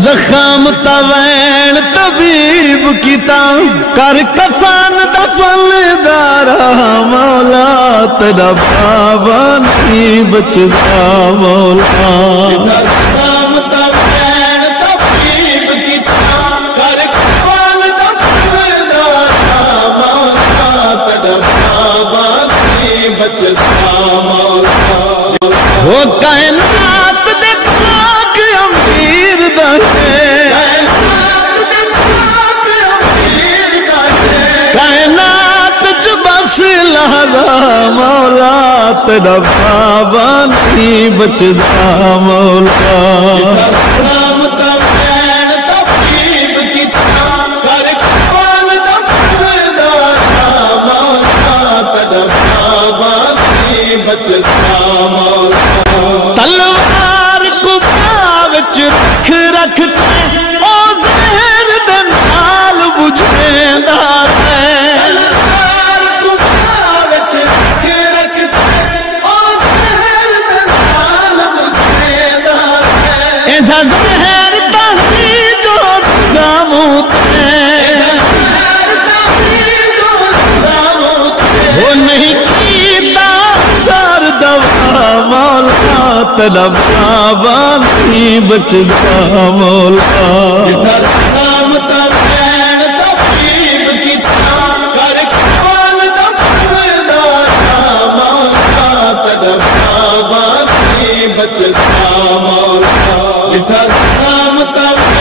زخم توین طبیب کیتا کر کفن دفن دارا مولا تیرا پابند کی بچتا مولا زخم توین طبیب کیتا کر کفن دفن دارا مولا تیرا پابند کی بچتا مولا وہ کائنات دے پاک امیر کائنات چ بس لہذا مولا تیرا پابند کی بچدا مولا زخم توین طبیب کیتا کر کفن دفن دارا مولا تیرا پابند کی بچدا مولا تلوار کو پاں وچ رکھ رکھ کے او زہر دے نال بجھیندا ہے تلوار کو پاں وچ رکھ رکھ کے او زہر دے نال بجھیندا ہے اے زہر تہی جو گاموں تے وہ نہیں کیتا سر دوا مولا تیرا پابند کی بچدا مولا زخم توین طبیب کیتا کر کفن دفن دارا مولا تیرا پابند کی بچدا مولا زخم توین